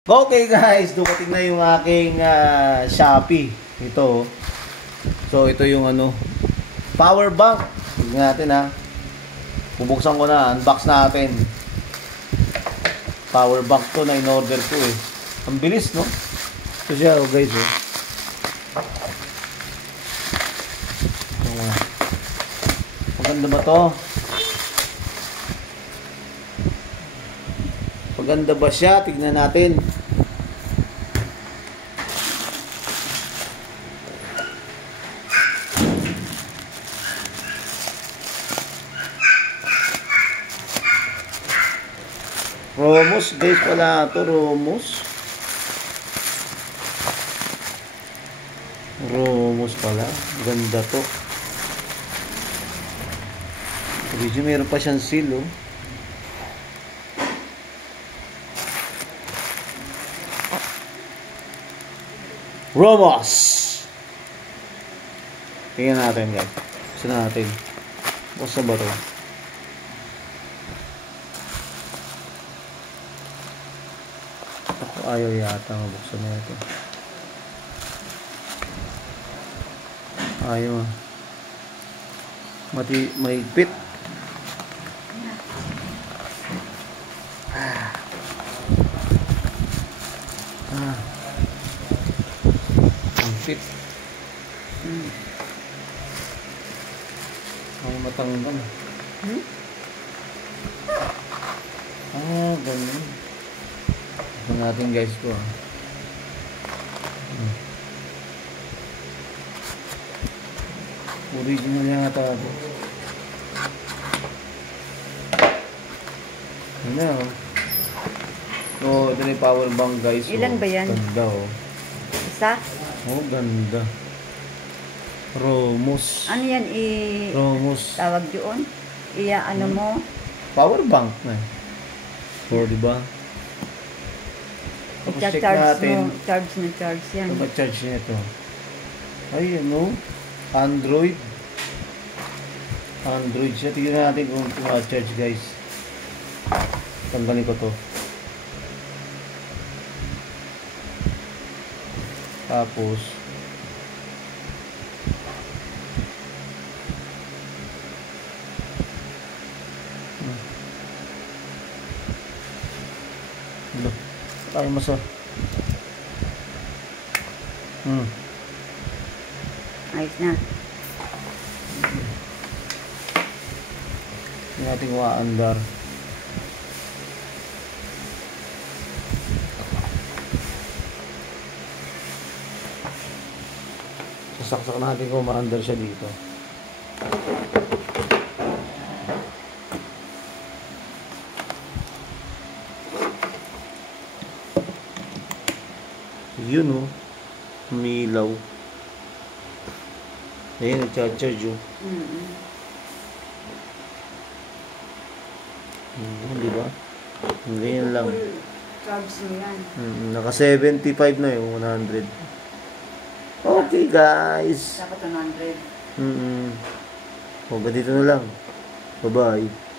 Okay guys, dumating na yung aking Shopee. Ito. So ito yung power bank. Tignan natin ha. Bubuksan ko na, unbox natin. Power bank to na in-order ko eh. Ang bilis no? Ito siya guys oh. Maganda ba to? Maganda ba siya? Tignan natin. Romos guys pala ito, Romos pala, ganda to. Medyo meron pa siyang seal oh. Romos. Tingnan natin guys. Buksan natin. Buksan ba ito? Ako ayaw yata mabuksan na ito. Ayaw. Mahigpit. Mahigpit. Ang matanggal. Ganyan. Ito natin guys ko. Original yan ata ako. Ano oh. So, ito na yung power bank guys. Ilan ba yan? Ganda oh. Isa? Oh, ganda. Romos. Ano yan Romos. tawag yun? Ano mo? Power bank na. Or diba? I-charge mo. Charge yan. Ito ma-charge niya ito. Ay, Android. Android siya. Tignan natin kung ma-charge guys. Tanggalin ko to. Tapos tayo masa. Ayos na. Hindi natin maandar. Sasaksak natin kung maandar siya dito. Yun oh. Umilaw. Ayan, nag-charge oh. Diba? Ganyan lang. Charge mo yan. Naka 75 na yung 100. Okay guys. Dapat 100. O, ganito na lang. Bye-bye.